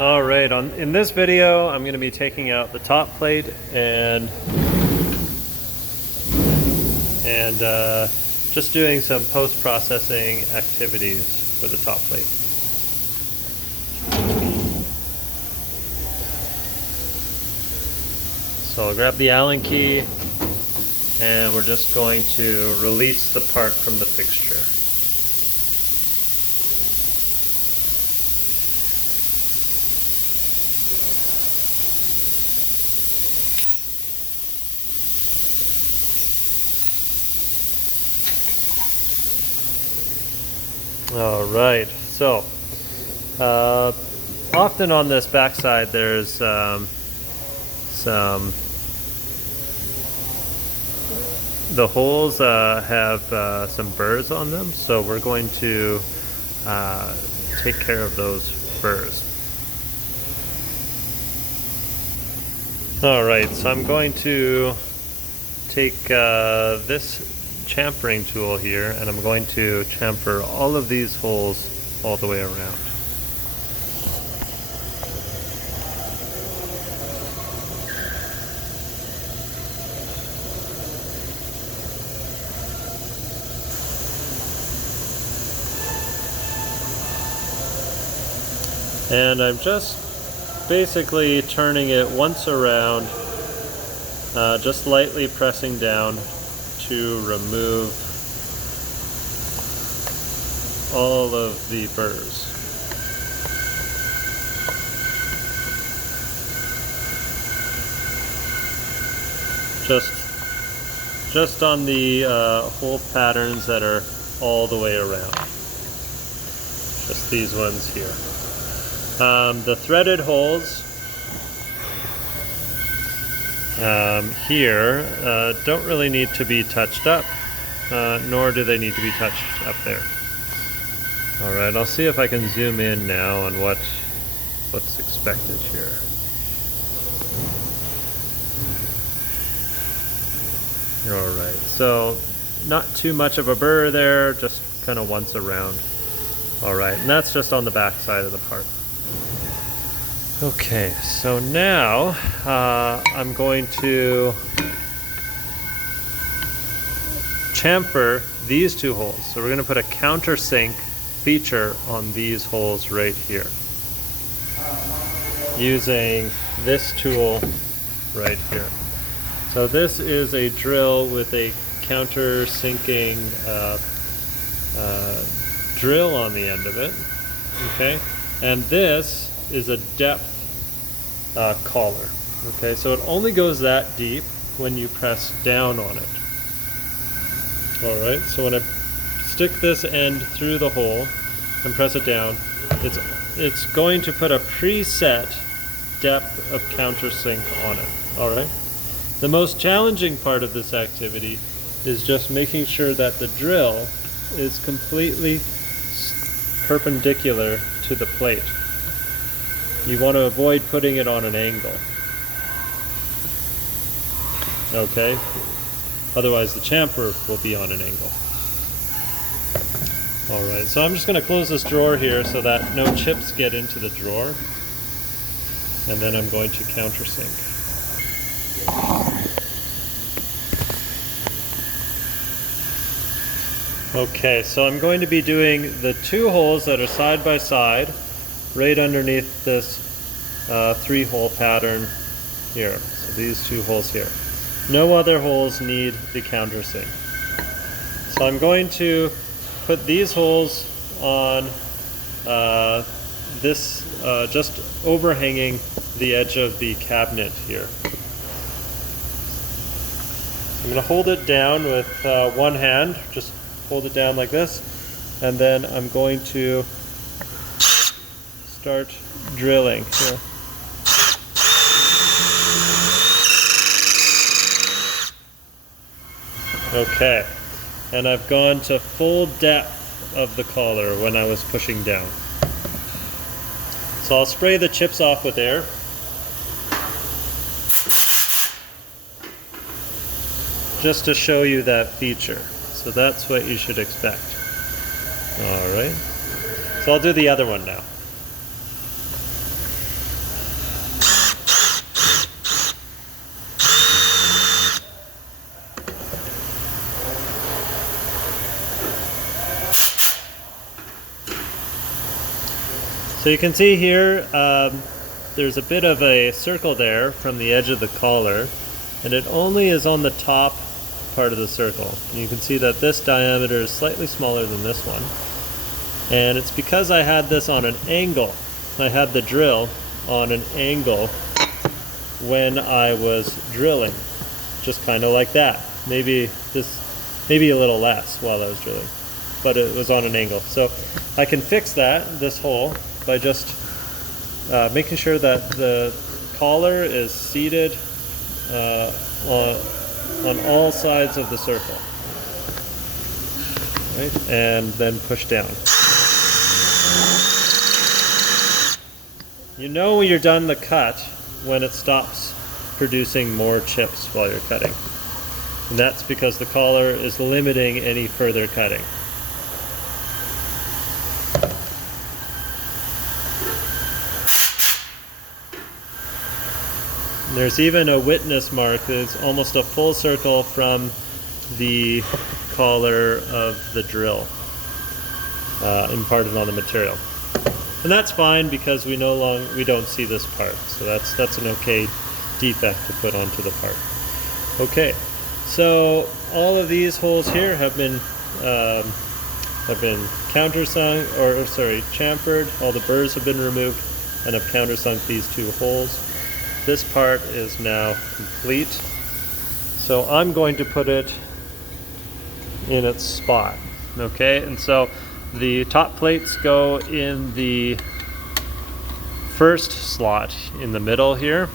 All right, in this video, I'm going to be taking out the top plate and just doing some post-processing activities for the top plate. So I'll grab the Allen key and we're just going to release the part from the fixture. All right, so often on this backside there's the holes have some burrs on them, so we're going to take care of those burrs. All right, so I'm going to take this chamfering tool here and I'm going to chamfer all of these holes all the way around. And I'm just basically turning it once around, just lightly pressing down to remove all of the burrs. Just on the hole patterns that are all the way around. Just these ones here. The threaded holes here don't really need to be touched up, nor do they need to be touched up there. All right, I'll see if I can zoom in now on what's expected here. All right, so not too much of a burr there, just kind of once around. All right, and that's just on the back side of the part. Okay, so now I'm going to chamfer these two holes. So we're going to put a countersink feature on these holes right here, using this tool right here. So this is a drill with a countersinking drill on the end of it. Okay, and this is a depth collar. Okay, so it only goes that deep when you press down on it. All right, so when I stick this end through the hole and press it down, it's going to put a preset depth of countersink on it. All right, the most challenging part of this activity is just making sure that the drill is completely perpendicular to the plate. You want to avoid putting it on an angle. Okay? Otherwise the chamfer will be on an angle. Alright, so I'm just going to close this drawer here so that no chips get into the drawer. And then I'm going to countersink. Okay, so I'm going to be doing the two holes that are side by side right underneath this 3-hole pattern here. So these two holes here. No other holes need the countersink. So I'm going to put these holes on this, just overhanging the edge of the cabinet here. So I'm going to hold it down with one hand, just hold it down like this, and then I'm going to start drilling here. Okay, and I've gone to full depth of the collar when I was pushing down. So I'll spray the chips off with air. Just to show you that feature. So that's what you should expect. All right. So I'll do the other one now. So you can see here, there's a bit of a circle there from the edge of the collar, and it only is on the top part of the circle. And you can see that this diameter is slightly smaller than this one. And it's because I had this on an angle. I had the drill on an angle when I was drilling, just kind of like that. Maybe a little less while I was drilling, but it was on an angle. So I can fix this hole, by just making sure that the collar is seated on all sides of the circle, right? And then push down. You know when you're done the cut when it stops producing more chips while you're cutting. And that's because the collar is limiting any further cutting. There's even a witness mark that's almost a full circle from the collar of the drill imparted on the material. And that's fine because we don't see this part. So that's an okay defect to put onto the part. Okay, so all of these holes here have been countersunk, chamfered. All the burrs have been removed, and I've countersunk these two holes. This part is now complete. So I'm going to put it in its spot. Okay, and so the top plates go in the first slot in the middle here,